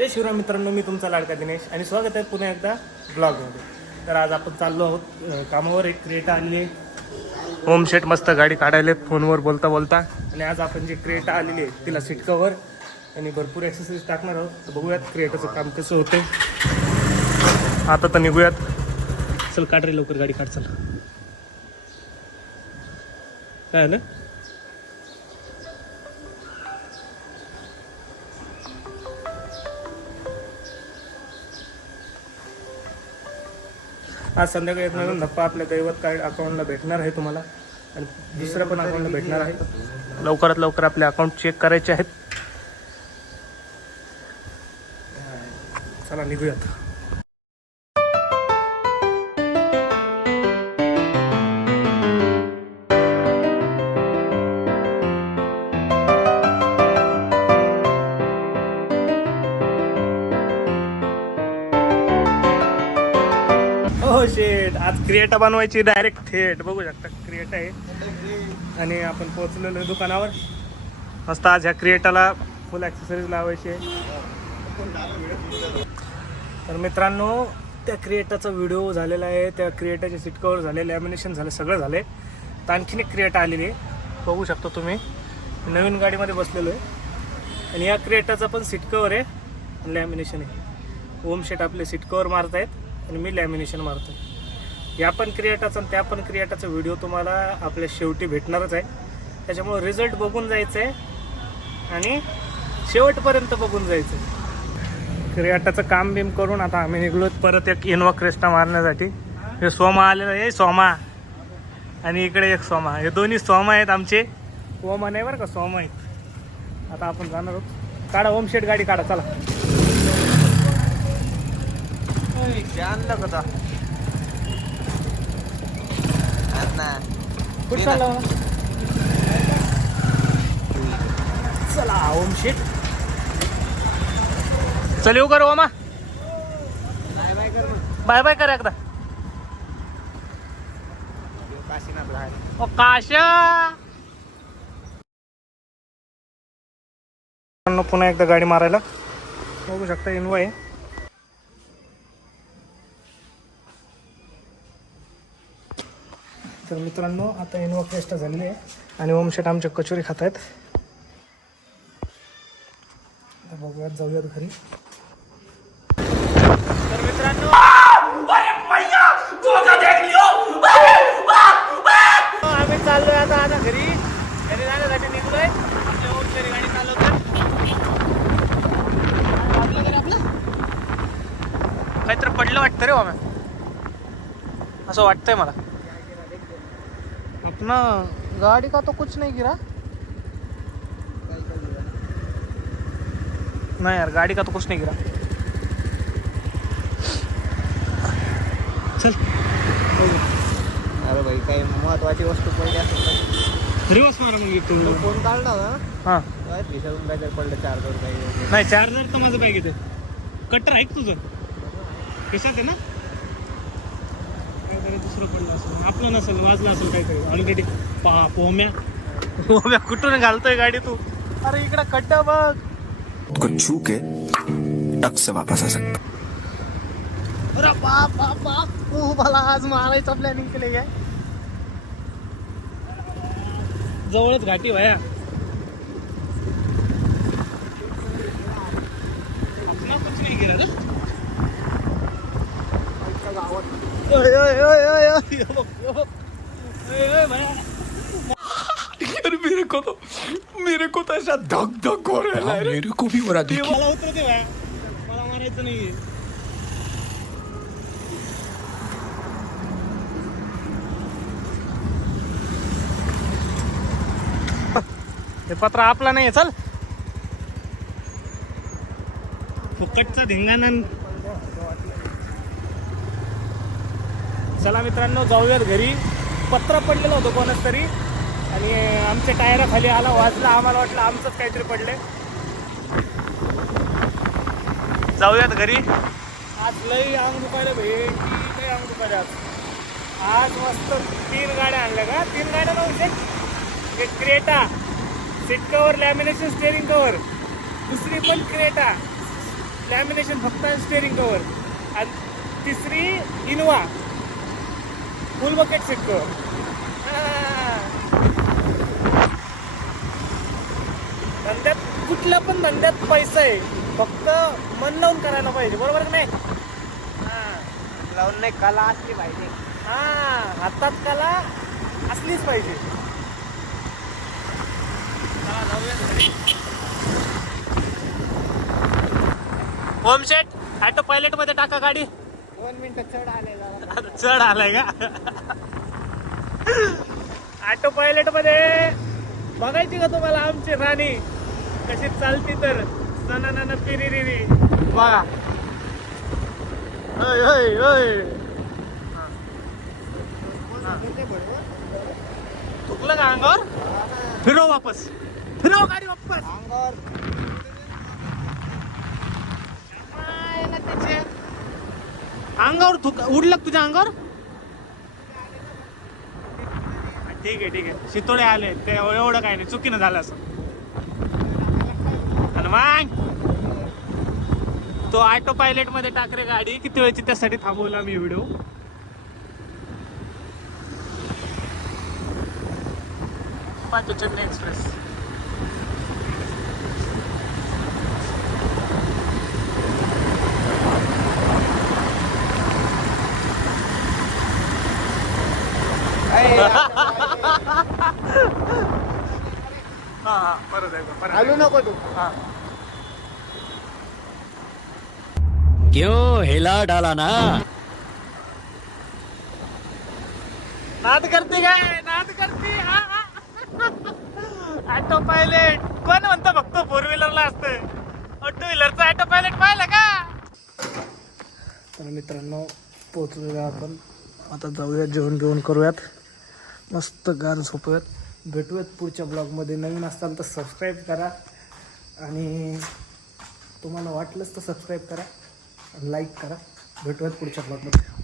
जय शिवराम मित्रांनो, मी तुमचा लाडका दिनेश आणि स्वागत आहे पुन्हा एकदा ब्लॉगमध्ये. तर आज आपण चाललो आहोत कामावर. एक क्रेटा आलेली आहे. होम शेट मस्त गाडी काढायला फोनवर बोलता बोलता. आणि आज आपण जी क्रेटा आलेली आहे तिला सीट कवर आणि भरपूर एक्सरसाइज टाकणार आहोत. तर बघूयात क्रेटाचं काम कसं होते. आता तर निघूयात. चल काढ रे लवकर, गाडी काढ. चल काय ना आज संध्याकाळी एक नवीन धप्पा आपल्या दैवत कार्ड अकाउंटला भेटणार आहे तुम्हाला. आणि दुसऱ्या पण अकाउंटला भेटणार आहे. लवकरात लवकर आपले अकाउंट चेक करायचे आहेत. चला निघूयात. हो शेट, आज क्रिएटा बनवायची डायरेक्ट थेट. बघू शकता क्रिएटा आहे. आणि आपण पोहोचलेलो आहे दुकानावर. मस्त आज ह्या क्रिएटाला फुल ॲक्सेसरीज लावायची आहे. तर मित्रांनो, त्या क्रिएटाचा व्हिडिओ झालेला आहे. त्या क्रिएटाचे सीट कवर झाले, लॅमिनेशन झालं, सगळं झालं आहे. तर आणखीन एक क्रिएटा आलेली आहे. बघू शकतो तुम्ही. नवीन गाडीमध्ये बसलेलो आहे. आणि या क्रिएटाचा पण सीट कवर आहे आणि लॅमिनेशन आहे. ओम शेट आपले सीट कवर मारत आहेत आणि मी लॅमिनेशन मारतो. या पण क्रिएटाचा आणि त्या पण क्रिएटाचा व्हिडिओ तुम्हाला आपल्या शेवटी भेटणारच आहे. त्याच्यामुळे रिझल्ट बघून जायचं आहे आणि शेवटपर्यंत बघून जायचं आहे. क्रिएटाचं काम बिम करून आता आम्ही निघलो परत एक इनोवा क्रेस्टा मारण्यासाठी. हे सोमा आलेलं आहे, सोमा. आणि इकडे एक सोमा. हे दोन्ही सोमा आहेत आमचे. ओमा नाही बरं का, सोमा आहेत. आता आपण जाणार आहोत. काढा ओम शेट, गाडी काढा. चला आणलं का कुठं चालला? चला ओम शेट, चल येऊ कर ओमा. बाय बाय कर एकदा. ओ काशा, पुन्हा एकदा गाडी मारायला. बघू शकता इनोवा आहे. तर मित्रांनो, आता इनोवा क्रेस्टा झालेली आहे आणि ओम शेट आमच्या कचोरी खात आहेत. बघूयात, जाऊयात घरी. तर मित्रांनो, आम्ही चाललोय आता घरी. घरी जाण्यासाठी निघलोय. आपल्या ओम शेट गाडी चालवतो. काहीतरी पडलं वाटतं रे बाबा, असं वाटतंय मला. अपना गाड़ी का तो कुछ नहीं गिरा. नहीं यार, गाड़ी का तो कुछ नहीं गिरा. चल. अरे भाई, काही महत्वाची वस्तू पडली असेल. रिवर्स मारा मग तू. फोन काढला ना. हां, विसरून काहीतरी पडलं. चार्जर काही नाही चार्जर तर माझं बॅग येते. कटर आहे तुझं? कशात आहे ना? काहीतरी दुसरं पडलं असेल, आपलं नसेल, वाजलं असेल काहीतरी ऑलरेडी. पोम्या कुठून घालतोय गाडी तू? अरे इकडं खड्डा बघ. को छू के टक से वापस आ सकता. अरे बाप बाप बाप, तू मला आज मारायचं प्लॅनिंग केले काय? जवळच घाटी भाया. अपना कुछ नहीं गिरा ना. यार मेरे को तो ऐसा धक धक हो रहा है. मेरे को भी हो रहा है. मला उतरते भाया, मला मारायचं नाहीये. हे पत्र आपला नाहीये. चल, फुकटचा धिंगाणा. चला मित्रांनो, जाऊयात घरी. पत्र पडलेलं होतं कोणाच तरी आणि आमच्या टायराखाली आला, वाजला. आम्हाला वाटलं आमचंच काहीतरी पडलंय. जाऊयात घरी. आज लई अंग दुखायला भेट, लई अंग दुखायला. आज मस्त 3 गाड्या आणल्या का? 3 गाड्या नव्हते. एक Creta, seat cover, lamination, steering cover. दुसरी पण क्रेटा, लॅमिनेशन फक्त स्टेअरिंग कवर. आणि तिसरी Innova full bucket seat cover. धंद्यात कुठल्या पण धंद्यात पैसा आहे, फक्त मन लावून करायला पाहिजे. बरोबर की नाही? लावून नाही, कला असली पाहिजे. हातात कला असलीच पाहिजे. होम सेट ऑटो पायलट मध्ये टाका गाडी. 2 मिनिटं चढ आले जरा. चढ आलाय का? ऑटो पायलट मध्ये बघायची का तुम्हाला आमची राणी कशी चालती तर सणाना पिरिरी बघा. होय होय होय. तुकलं का अंगावर? फिरव वापस, फिरव गाडी वापस अंगावर. अंगावर उडलं का तुझ्या अंगावर? ठीक आहे ठीक आहे. शितोडे आले ते एवढं काय नाही, चुकीनं झालं असं. आणि मग तो ऑटो पायलट मध्ये टाकरे गाडी किती वेळची त्यासाठी थांबवला मी व्हिडिओ. चेन्नई एक्सप्रेस. हा परत हलू नको तू. क्यों हिला डाला ना? नाद करते काय? नाद करते. ऑटो पायलट कोण म्हणतो? फक्त 4 व्हीलरला असतं. 2 व्हीलरचा ऑटो पायलट पाहिला का? तर मित्रांनो पोहोचलेलो आपण. आता जाऊयात, जेवण घेऊन करूयात, मस्त गाणं झोपूयात. भेटूयात पुढच्या ब्लॉगमध्ये. नवीन असताल तर सबस्क्राईब करा आणि तुम्हाला वाटलंच तर सबस्क्राईब करा, लाईक करा. भेटूयात पुढच्या ब्लॉगमध्ये.